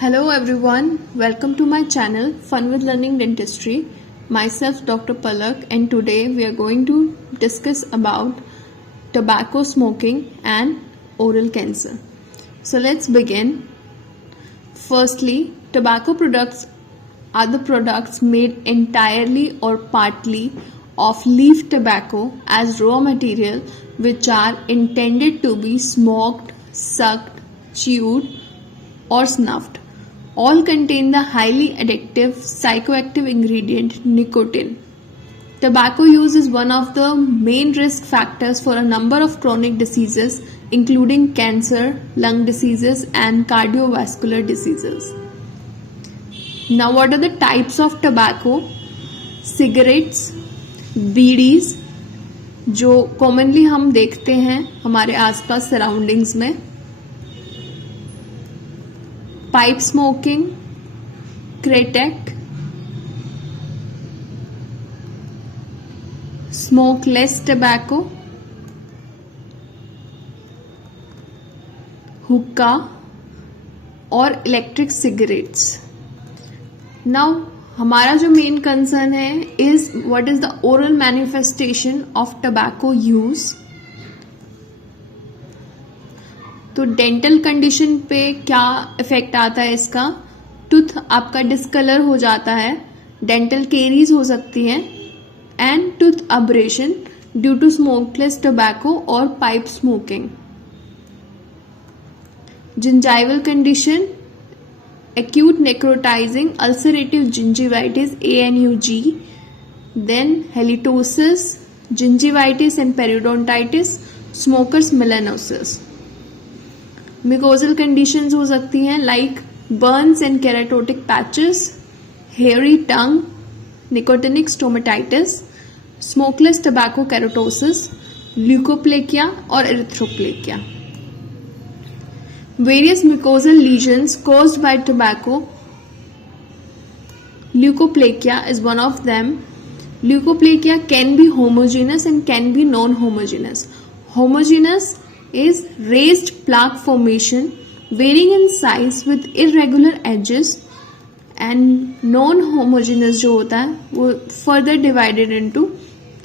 Hello everyone, welcome to my channel Fun with Learning Dentistry. Myself Dr. Palak, and today we are going to discuss about tobacco smoking and oral cancer. So let's begin. Firstly, tobacco products are the products made entirely or partly of leaf tobacco as raw material, which are intended to be smoked, sucked, chewed or snuffed. All contain the highly addictive psychoactive ingredient nicotine. Tobacco use is one of the main risk factors for a number of chronic diseases, including cancer, lung diseases, and cardiovascular diseases. Now, what are the types of tobacco? Cigarettes, bidis जो commonly हम देखते हैं हमारे आसपास surroundings में, pipe smoking, Kretek, smokeless tobacco, हुक्का और electric cigarettes. Now हमारा जो मेन कंसर्न है is what is the oral manifestation of tobacco use. तो डेंटल कंडीशन पे क्या इफेक्ट आता है इसका? टूथ आपका डिस्कलर हो जाता है, डेंटल केरीज हो सकती है and tooth abrasion due to smokeless tobacco और pipe smoking. Gingival condition, acute necrotizing ulcerative gingivitis ANUG, then halitosis, gingivitis and periodontitis, smokers melanosis. Mucosal conditions हो सकती हैं like burns and keratotic patches, hairy tongue, nicotinic stomatitis, smokeless tobacco keratosis, leukoplakia और erythroplakia. Various mucosal lesions caused by tobacco. Leukoplakia is one of them. Leukoplakia can be homogeneous and can be non-homogeneous. Homogeneous is raised plaque formation varying in size with irregular edges, and non-homogeneous जो होता है वो further divided into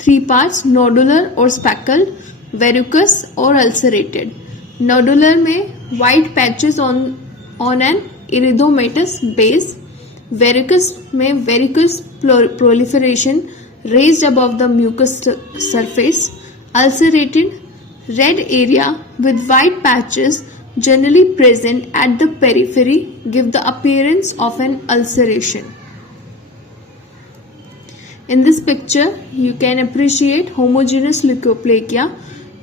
3 parts: nodular or speckled, verrucous और ulcerated. Nodular में white patches on an erythematous base. Verrucous में verrucous proliferation raised above the mucous surface. Ulcerated, red area with white patches generally present at the periphery give the appearance of an ulceration. In this picture, you can appreciate homogeneous leukoplakia.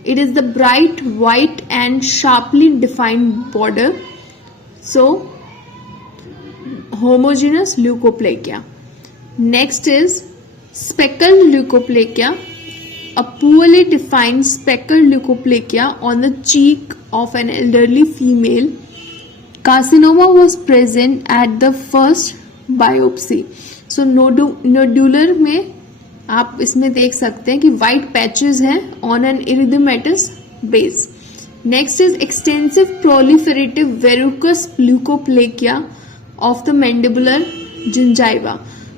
It is the bright white and sharply defined border. So, homogeneous leukoplakia. Next is speckled leukoplakia, a poorly defined speckled leukoplakia on the cheek of an elderly female. Carcinoma was present at the first biopsy. So, nodular में आप इसमें देख सकते हैं कि white patches हैं on an erythematous base. Next is extensive proliferative verrucous leukoplakia of the mandibular gingiva.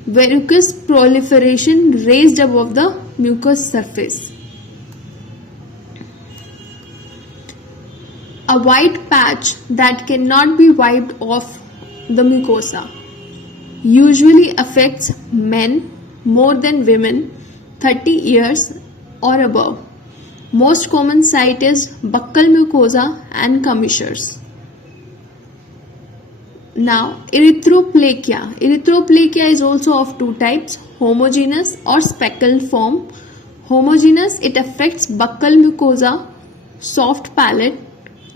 Verrucous proliferation raised above the mucous surface. A white patch that cannot be wiped off the mucosa usually affects men more than women 30 years or above. Most common site is buccal mucosa and commissures. Now, erythroplakia. Erythroplakia is also of two types: homogeneous or speckled form. Homogeneous, it affects buccal mucosa, soft palate,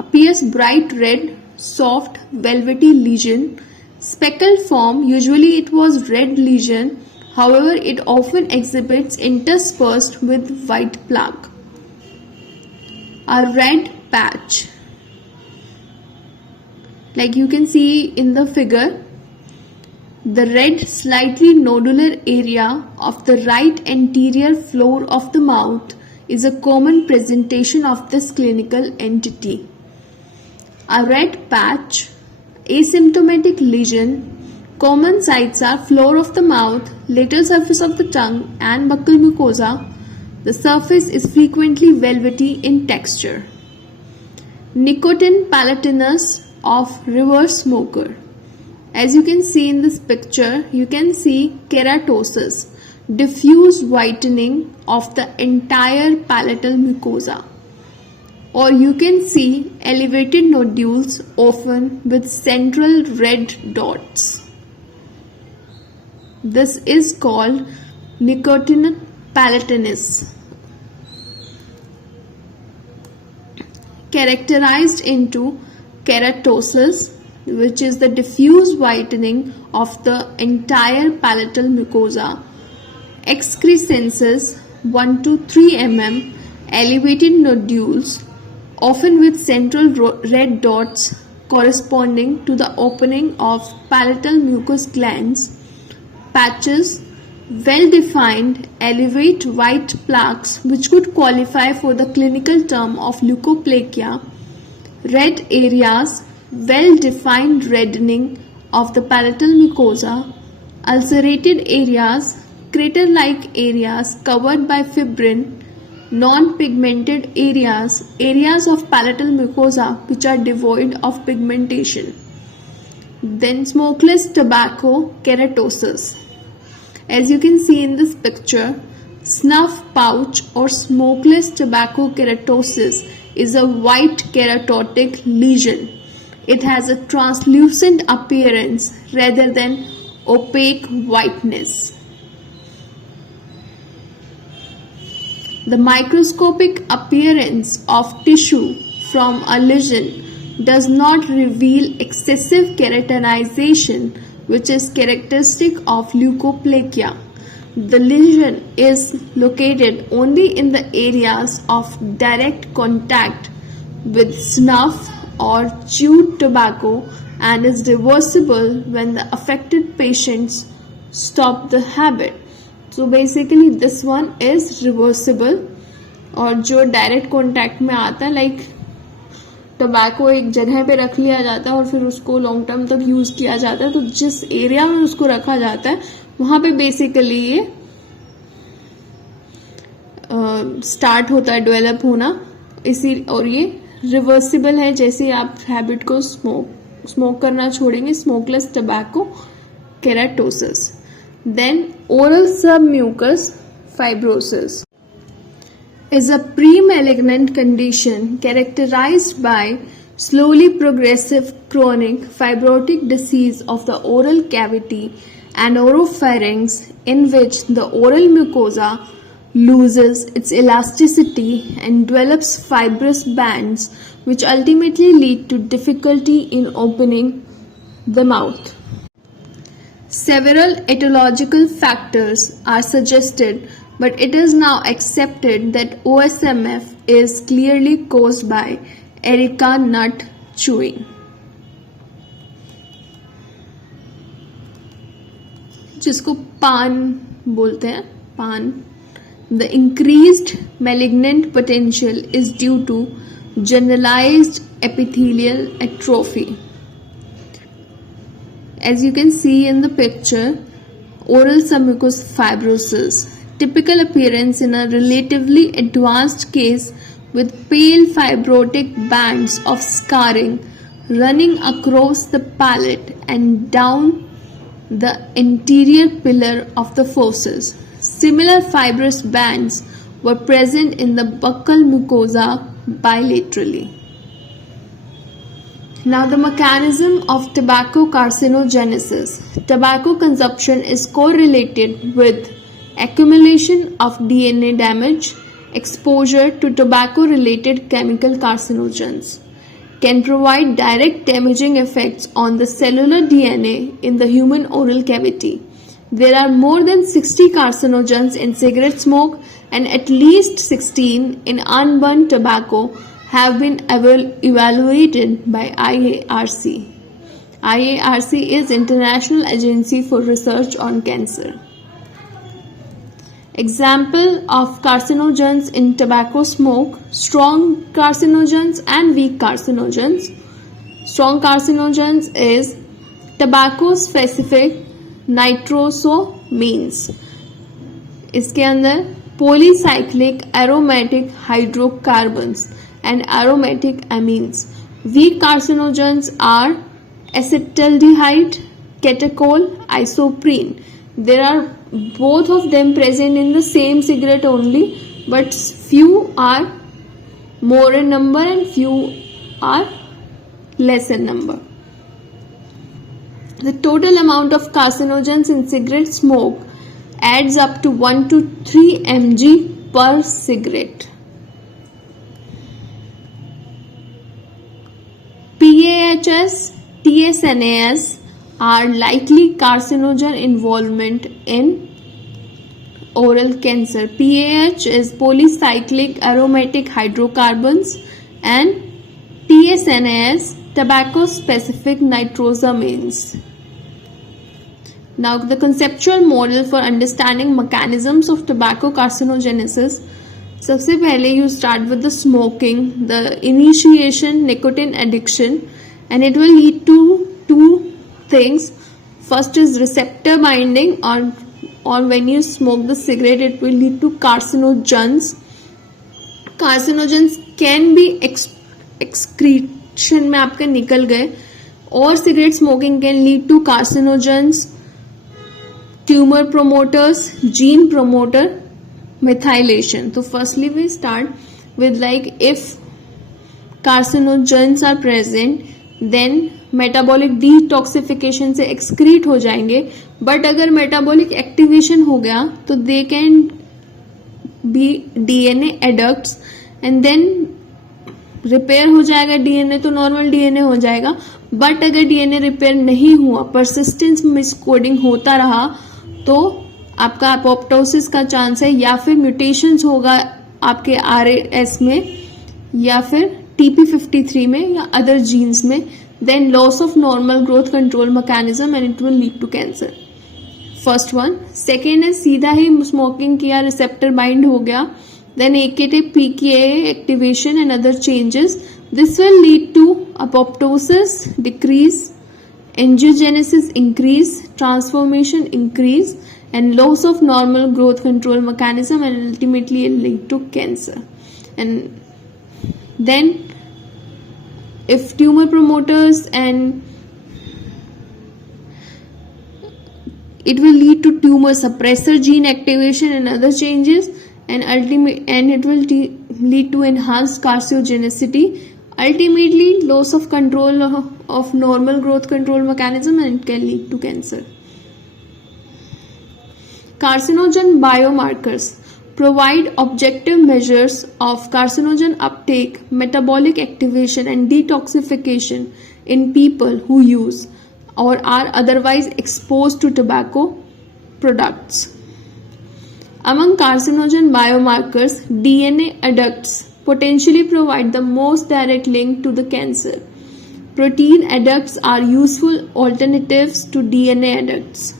appears bright red, soft velvety lesion. Speckled form, usually it was red lesion. However, it often exhibits interspersed with white plaque. A red patch, like you can see in the figure, the red slightly nodular area of the right anterior floor of the mouth is a common presentation of this clinical entity. A red patch Asymptomatic lesion. Common sites are floor of the mouth, lateral surface of the tongue, and buccal mucosa. The surface is frequently velvety in texture. Nicotine palatinus of reverse smoker. As you can see in this picture, you can see keratosis, diffuse whitening of the entire palatal mucosa. Or you can see elevated nodules, often with central red dots. This is called nicotine palatinus. Characterized into keratosis, which is the diffuse whitening of the entire palatal mucosa. Excrescences 1 to 3 mm, elevated nodules, often with central red dots corresponding to the opening of palatal mucous glands. Patches, well-defined, elevate white plaques which could qualify for the clinical term of leukoplakia. Red areas, well-defined reddening of the palatal mucosa. Ulcerated areas, crater-like areas covered by fibrin. Non-pigmented areas, areas of palatal mucosa which are devoid of pigmentation. Then smokeless tobacco keratosis. As you can see in this picture, snuff pouch or smokeless tobacco keratosis is a white keratotic lesion. It has a translucent appearance rather than opaque whiteness. The microscopic appearance of tissue from a lesion does not reveal excessive keratinization, which is characteristic of leukoplakia. The lesion is located only in the areas of direct contact with snuff or chewed tobacco and is reversible when the affected patients stop the habit. So basically this one is reversible. और जो direct contact में आता है like tobacco एक जगह पे रख लिया जाता है और फिर उसको लॉन्ग टर्म तक यूज किया जाता है, तो जिस एरिया में उसको रखा जाता है वहां पे बेसिकली ये स्टार्ट होता है डेवलप होना इसी, और ये रिवर्सिबल है जैसे आप हैबिट को स्मोक करना छोड़ेंगे. Smokeless tobacco keratosis. Then oral submucous fibrosis is a pre-malignant condition characterized by slowly progressive chronic fibrotic disease of the oral cavity and oropharynx in which the oral mucosa loses its elasticity and develops fibrous bands which ultimately lead to difficulty in opening the mouth. Several etiological factors are suggested, but it is now accepted that OSMF is clearly caused by areca nut chewing. जिसको पान बोलते हैं, पान. The increased malignant potential is due to generalized epithelial atrophy. As you can see in the picture, oral submucous fibrosis, typical appearance in a relatively advanced case with pale fibrotic bands of scarring running across the palate and down the anterior pillar of the fauces. Similar fibrous bands were present in the buccal mucosa bilaterally. Now the mechanism of tobacco carcinogenesis. Tobacco consumption is correlated with accumulation of DNA damage, exposure to tobacco-related chemical carcinogens, can provide direct damaging effects on the cellular DNA in the human oral cavity. There are more than 60 carcinogens in cigarette smoke and at least 16 in unburned tobacco have been evaluated by IARC. IARC is International Agency for Research on Cancer. Example of carcinogens in tobacco smoke: strong carcinogens and weak carcinogens. Strong carcinogens is tobacco specific nitrosamines. इसके अंदर polycyclic aromatic hydrocarbons and aromatic amines. Weak carcinogens are acetaldehyde, catechol, isoprene. There are both of them present in the same cigarette only, but few are more in number and few are less in number. The total amount of carcinogens in cigarette smoke adds up to 1 to 3 mg per cigarette. PAHs, TSNAs are likely carcinogen involvement in oral cancer. PAH is polycyclic aromatic hydrocarbons and TSNAs tobacco specific nitrosamines. Now the conceptual model for understanding mechanisms of tobacco carcinogenesis. सबसे पहले you start with the smoking, the initiation, nicotine addiction, and it will lead to two things. First is receptor binding, or when you smoke the cigarette it will lead to carcinogens. Carcinogens can be excretion में आपके निकल गए, और cigarette smoking can lead to carcinogens, tumor promoters, gene promoter methylation. So firstly we start with like if carcinogens are present then metabolic detoxification से excrete हो जाएंगे, but अगर metabolic activation हो गया तो they can be DNA adducts and then repair हो जाएगा DNA, तो नॉर्मल डीएनए हो जाएगा. बट अगर डीएनए रिपेयर नहीं हुआ, परसिस्टेंस मिसकोडिंग होता रहा, तो आपका अपोप्टोसिस का चांस है, या फिर म्यूटेशंस होगा आपके आरएस में, या फिर TP53 में, या अदर जीन्स में. Then loss of normal growth control mechanism and it will lead to cancer. First one. Second है सीधा ही स्मोकिंग किया, रिसेप्टर बाइंड हो गया, then AKT PKA activation and other changes. This will lead to apoptosis decrease, angiogenesis increase, transformation increase, and loss of normal growth control mechanism, and ultimately it lead to cancer. And then if tumor promoters, and it will lead to tumor suppressor gene activation and other changes, and it will lead to enhanced carcinogenicity, ultimately loss of control of normal growth control mechanism, and it can lead to cancer. Carcinogen biomarkers provide objective measures of carcinogen uptake, metabolic activation, and detoxification in people who use or are otherwise exposed to tobacco products. Among carcinogen biomarkers, DNA adducts potentially provide the most direct link to the cancer. Protein adducts are useful alternatives to DNA adducts.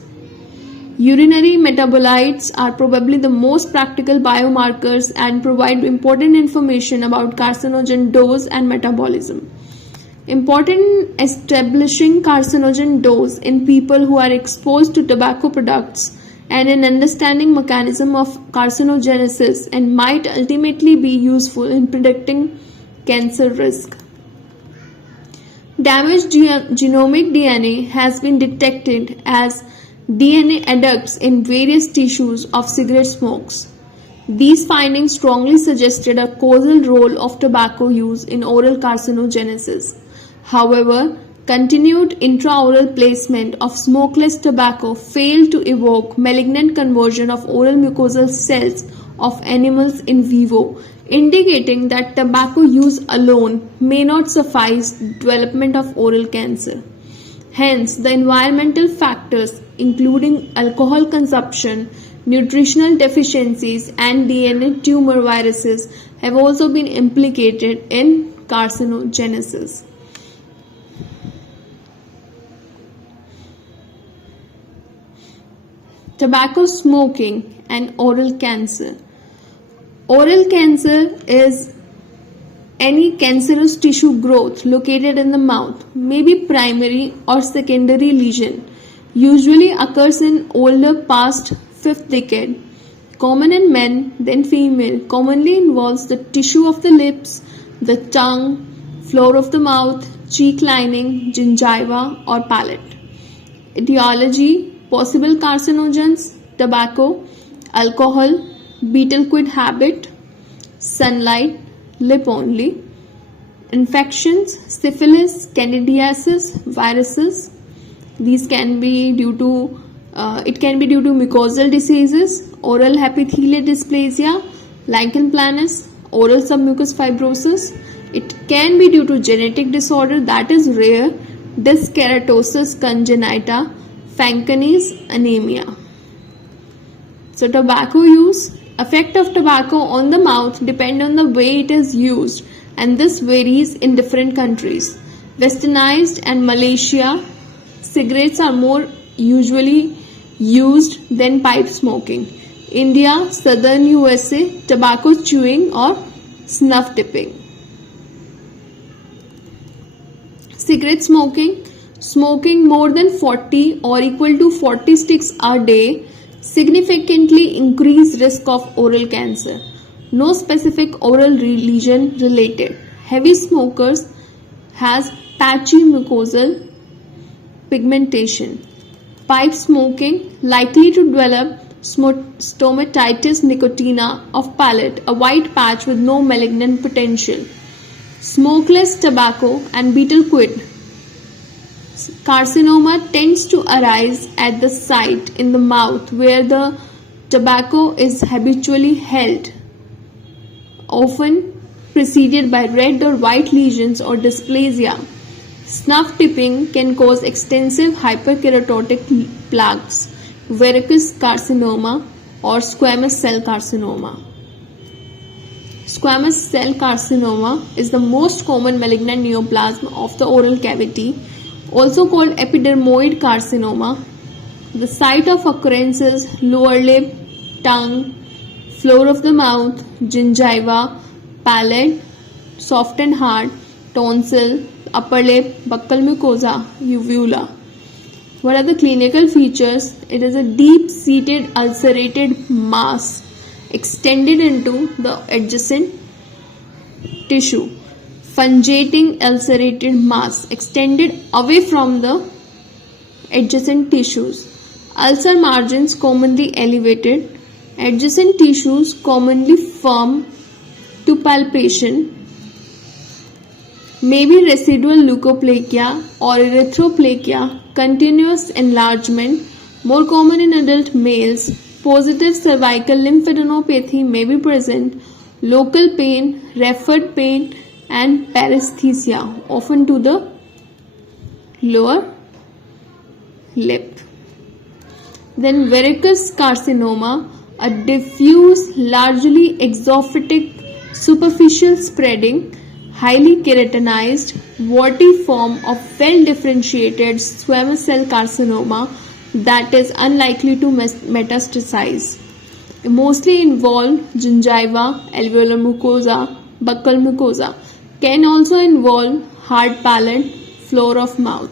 Urinary metabolites are probably the most practical biomarkers and provide important information about carcinogen dose and metabolism. Important establishing carcinogen dose in people who are exposed to tobacco products and an understanding mechanism of carcinogenesis, and might ultimately be useful in predicting cancer risk. Damaged genomic DNA has been detected as DNA adducts in various tissues of cigarette smokes. These findings strongly suggested a causal role of tobacco use in oral carcinogenesis. However, continued intraoral placement of smokeless tobacco failed to evoke malignant conversion of oral mucosal cells of animals in vivo, indicating that tobacco use alone may not suffice development of oral cancer. Hence, the environmental factors including alcohol consumption, nutritional deficiencies, and DNA tumor viruses have also been implicated in carcinogenesis. Tobacco smoking and oral cancer. Oral cancer is Any cancerous tissue growth located in the mouth may be primary or secondary lesion. Usually occurs in older past fifth decade. Common in men than female. Commonly involves the tissue of the lips, the tongue, floor of the mouth, cheek lining, gingiva or palate. Etiology: possible carcinogens, tobacco, alcohol, betel quid habit, sunlight, lip only. Infections: syphilis, candidiasis, viruses. These can be due to mucosal diseases, oral epithelial dysplasia, lichen planus, oral submucous fibrosis. It can be due to genetic disorder that is rare, dyskeratosis congenita, Fanconi's anemia. So tobacco use. Effect of tobacco on the mouth depend on the way it is used, and this varies in different countries. Westernized and Malaysia, cigarettes are more usually used than pipe smoking. India, southern USA, tobacco chewing or snuff dipping. Cigarette smoking. Smoking more than 40 or equal to 40 sticks a day significantly increase risk of oral cancer. No specific oral lesion related. Heavy smokers has patchy mucosal pigmentation. Pipe smoking likely to develop stomatitis nicotina of palate, a white patch with no malignant potential. Smokeless tobacco and betel quid. Carcinoma tends to arise at the site in the mouth where the tobacco is habitually held, often preceded by red or white lesions or dysplasia. Snuff tipping can cause extensive hyperkeratotic plaques, verrucous carcinoma or squamous cell carcinoma. Squamous cell carcinoma is the most common malignant neoplasm of the oral cavity, also called epidermoid carcinoma. The site of occurrence is lower lip, tongue, floor of the mouth, gingiva, palate, soft and hard, tonsil, upper lip, buccal mucosa, uvula. What are the clinical features? It is a deep-seated ulcerated mass extended into the adjacent tissue. Fungating ulcerated mass extended away from the adjacent tissues. Ulcer margins commonly elevated. Adjacent tissues commonly firm to palpation. Maybe residual leukoplakia or erythroplakia, continuous enlargement, more common in adult males. Positive cervical lymphadenopathy may be present. Local pain, referred pain and paresthesia, often to the lower lip. Then verrucous carcinoma, a diffuse, largely exophytic, superficial spreading, highly keratinized, warty form of well-differentiated squamous cell carcinoma that is unlikely to metastasize. It mostly involve gingiva, alveolar mucosa, buccal mucosa. Can also involve hard palate, floor of mouth.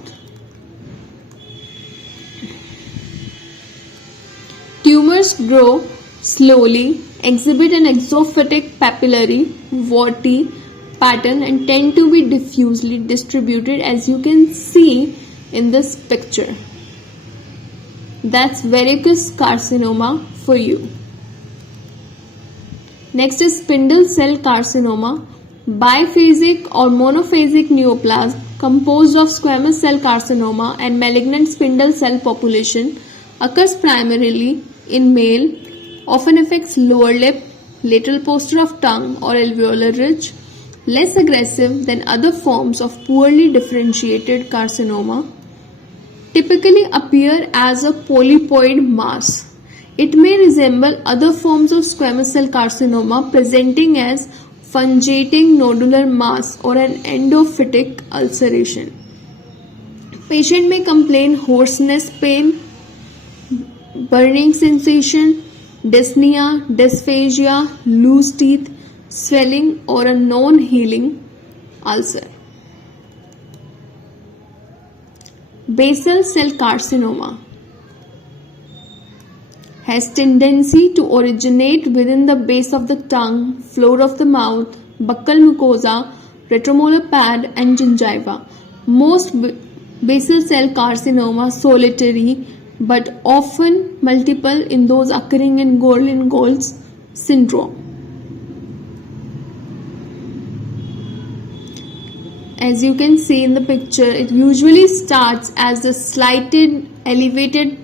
Tumors grow slowly, exhibit an exophytic papillary, warty pattern and tend to be diffusely distributed, as you can see in this picture. That's verrucous carcinoma for you. Next is spindle cell carcinoma, biphasic or monophasic neoplasm composed of squamous cell carcinoma and malignant spindle cell population, occurs primarily in male, often affects lower lip, lateral posture of tongue or alveolar ridge, less aggressive than other forms of poorly differentiated carcinoma, typically appear as a polypoid mass. It may resemble other forms of squamous cell carcinoma presenting as fungating nodular mass or an endophytic ulceration. Patient may complain hoarseness pain, burning sensation, dyspnea, dysphagia, loose teeth, swelling, or a non-healing ulcer. Basal cell carcinoma has tendency to originate within the base of the tongue, floor of the mouth, buccal mucosa, retromolar pad, and gingiva. Most basal cell carcinoma solitary, but often multiple in those occurring in Gorlin-Goltz syndrome. As you can see in the picture, it usually starts as a slighted elevated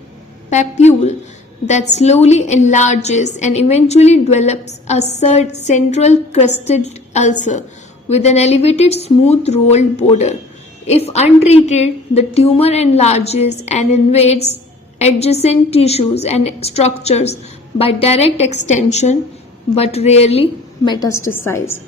papule that slowly enlarges and eventually develops a central crusted ulcer with an elevated smooth rolled border. If untreated, the tumor enlarges and invades adjacent tissues and structures by direct extension, but rarely metastasize.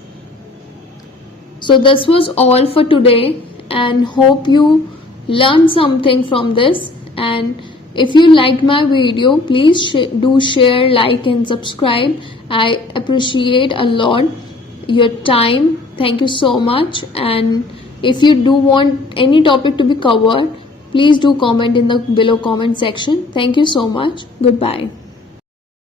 So this was all for today, and hope you learned something from this. And if you liked my video, please do share, like, and subscribe. I appreciate a lot your time. Thank you so much. And if you do want any topic to be covered, please do comment in the below comment section. Thank you so much. Goodbye.